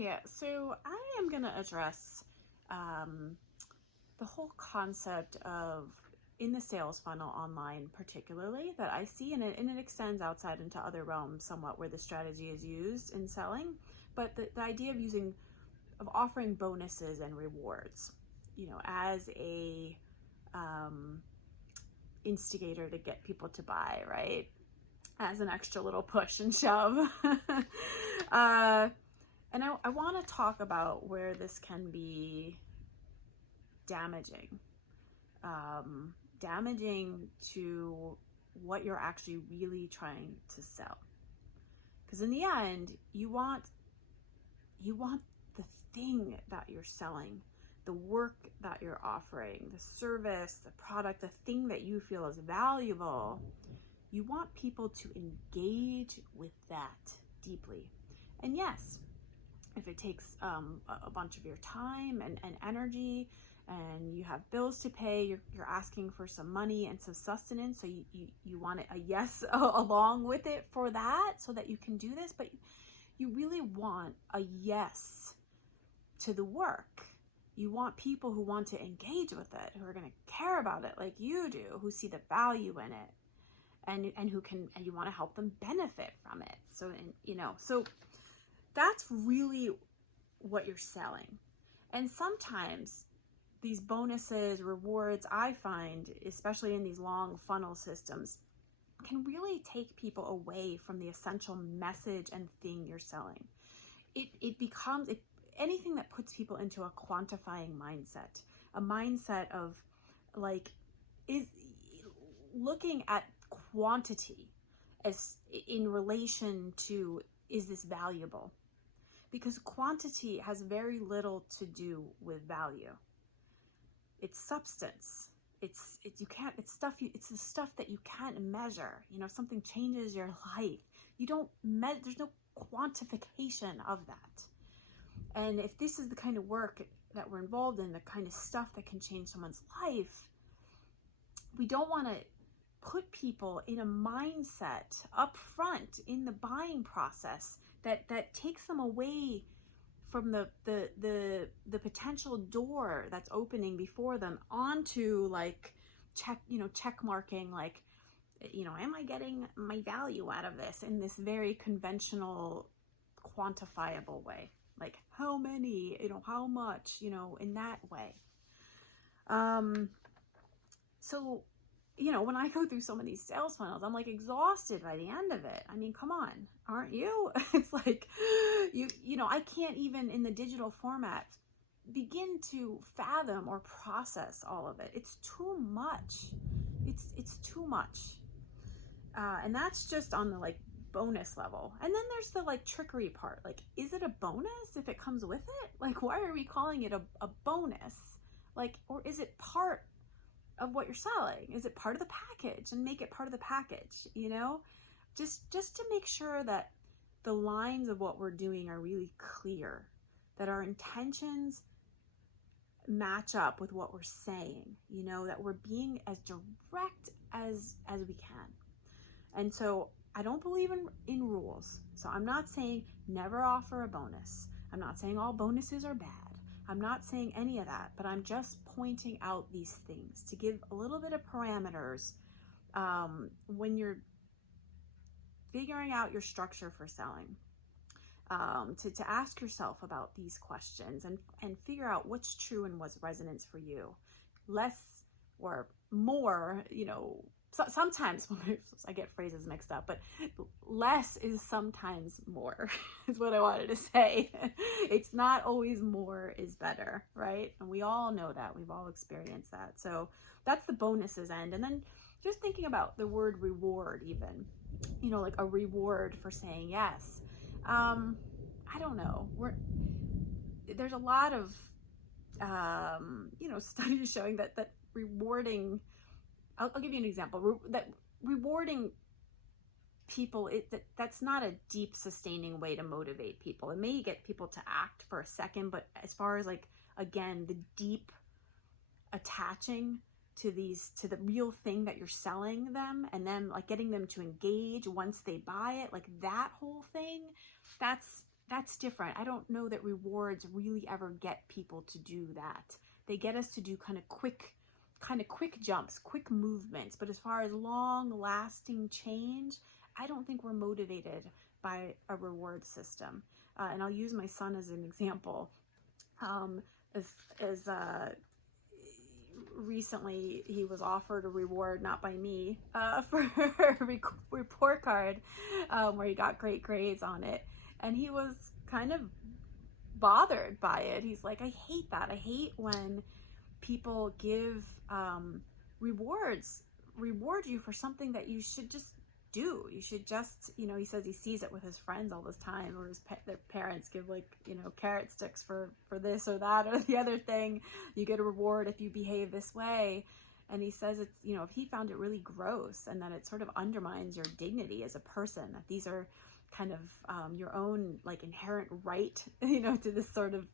Hi, so I am going to address the whole concept of in the sales funnel online particularly that I see, and it extends outside into other realms somewhat where the strategy is used in selling, but the idea of offering bonuses and rewards, as a instigator to get people to buy, right? As an extra little push and shove. And I want to talk about where this can be damaging. Damaging to what you're actually really trying to sell. Because in the end, you want the thing that you're selling, the work that you're offering, the service, the product, the thing that you feel is valuable. You want people to engage with that deeply. And yes, if it takes a bunch of your time and energy, and you have bills to pay, you're asking for some money and some sustenance, so you want a yes along with it for that, so that you can do this, but you really want a yes to the work. You want people who want to engage with it, who are going to care about it like you do, who see the value in it, and you want to help them benefit from it. So that's really what you're selling. And sometimes these bonuses, rewards, I find, especially in these long funnel systems, can really take people away from the essential message and thing you're selling. It becomes anything that puts people into a quantifying mindset, a mindset of is looking at quantity as in relation to, is this valuable? Because quantity has very little to do with value. It's substance. It's the stuff that you can't measure. If something changes your life, there's no quantification of that. And if this is the kind of work that we're involved in, the kind of stuff that can change someone's life, we don't want to put people in a mindset up front in the buying process that takes them away from the potential door that's opening before them onto check marking, am I getting my value out of this in this very conventional quantifiable way, like how many, how much, in that way. So when I go through some of these sales funnels, I'm exhausted by the end of it. I mean, come on, aren't you? It's I can't even in the digital format begin to fathom or process all of it. It's too much. It's too much. And that's just on the bonus level. And then there's the trickery part. Is it a bonus if it comes with it? Why are we calling it a bonus? Or is it part of what you're selling? Is it part of the package? And make it part of the package, just to make sure that the lines of what we're doing are really clear, that our intentions match up with what we're saying, that we're being as direct as we can. And so I don't believe in rules. So I'm not saying never offer a bonus. I'm not saying all bonuses are bad. I'm not saying any of that, but I'm just pointing out these things to give a little bit of parameters when you're figuring out your structure for selling, to ask yourself about these questions and figure out what's true and what's resonance for you. Less or more, sometimes I get phrases mixed up, but less is sometimes more is what I wanted to say. It's not always more is better, right? And we all know that. We've all experienced that. So that's the bonuses end. And then just thinking about the word reward, even, a reward for saying yes. I don't know. There's a lot of, studies showing that rewarding, I'll give you an example, that rewarding people, that's not a deep sustaining way to motivate people. It may get people to act for a second, but as far as again, the deep attaching to the real thing that you're selling them, and then getting them to engage once they buy it, that whole thing, that's that's different. I don't know that rewards really ever get people to do that. They get us to do kind of quick jumps, quick movements. But as far as long lasting change, I don't think we're motivated by a reward system. And I'll use my son as an example. Recently he was offered a reward, not by me, for a report card, where he got great grades on it, and he was kind of bothered by it. He's like, I hate that. I hate when people give reward you for something that you should just do. You should just, he says he sees it with his friends all this time, or their parents give, like, carrot sticks for this or that or the other thing. You get a reward if you behave this way. And he says it's, if he found it really gross, and that it sort of undermines your dignity as a person, that these are kind of your own, like, inherent right, to this sort of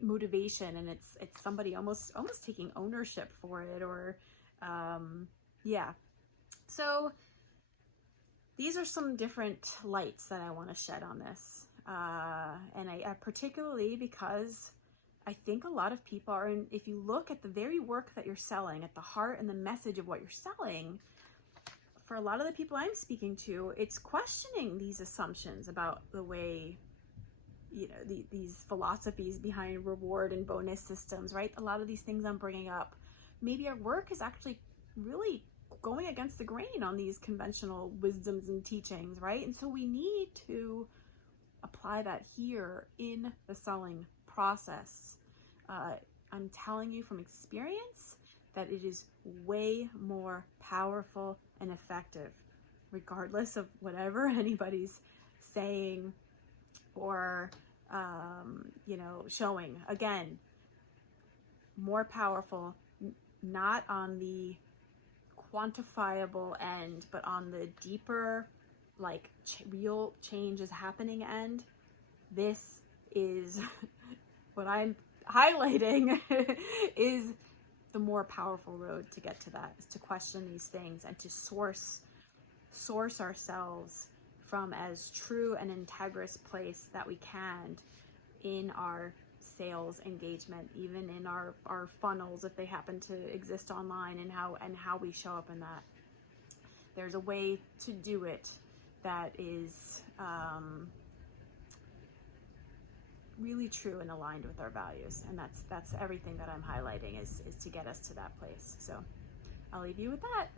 motivation, and it's somebody almost taking ownership for it, or so these are some different lights that I want to shed on this, and I particularly, because I think a lot of people are if you look at the very work that you're selling, at the heart and the message of what you're selling, for a lot of the people I'm speaking to, it's questioning these assumptions about the way, these philosophies behind reward and bonus systems, right? A lot of these things I'm bringing up, maybe our work is actually really going against the grain on these conventional wisdoms and teachings, right? And so we need to apply that here in the selling process. I'm telling you from experience that it is way more powerful and effective, regardless of whatever anybody's saying or showing. Again, more powerful, not on the quantifiable end, but on the deeper, like, real change is happening end. This is what I'm highlighting is the more powerful road to get to that, is to question these things and to source ourselves from as true and integrous place that we can in our sales engagement, even in our funnels, if they happen to exist online, and how we show up in that. There's a way to do it that is really true and aligned with our values, and that's everything that I'm highlighting is to get us to that place. So I'll leave you with that.